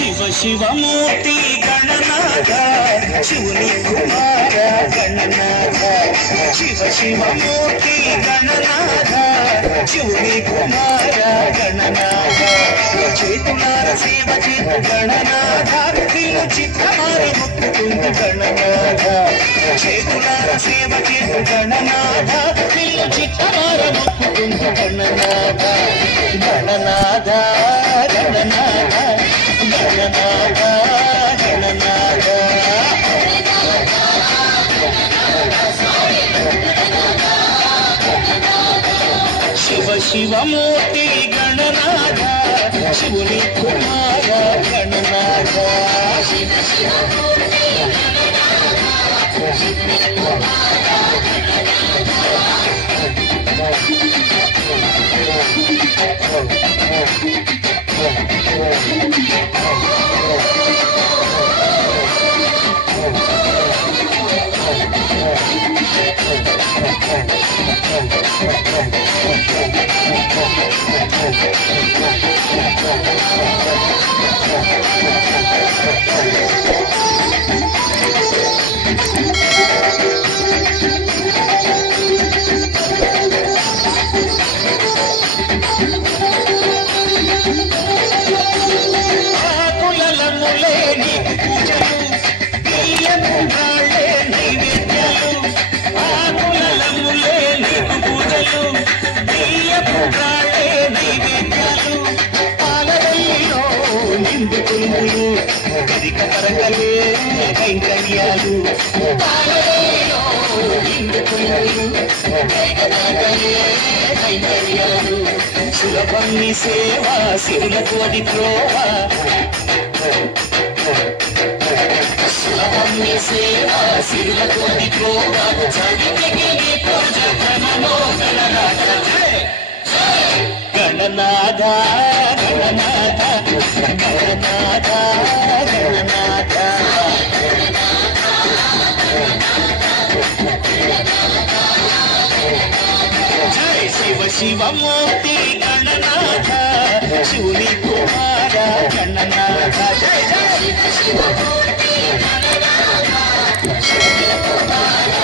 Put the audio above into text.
శివ శివమూర్తి గణనాథ శివుని కుమార గణనాథ శివ శివమూర్తి గణనాథ శివుని కుమార గణనాథ చేతులార సేవ చేతు గణనాథ నిన్ను చిత్తమారి ముక్కుందు గణనాథ చేతులార సేవ చేతు గణనాథ నిన్ను చిత్తమార ముక్కుందు గణనాథ గణనాథ గణనాథ గణనాథ గణనాథ శివ శివమూర్తి గణనాథ శివుని కుమార గణనాథ శివ శివమూర్తి గణనాథ శివుని కుమార కైంకర్యాలు కైంకర్యాలు సులభం నీ సేవ సిరులకు అది త్రోవ సులభం నీ సేవ సిరులకు అది త్రోవ గణనాథ గణనాథ గణనాథ గణనాథ జయ శివ శివమూర్తి గణనాథ శివుని కుమార గణనాథ జయ జయ శివ శివమూర్తి గణనాథ శివుని కుమార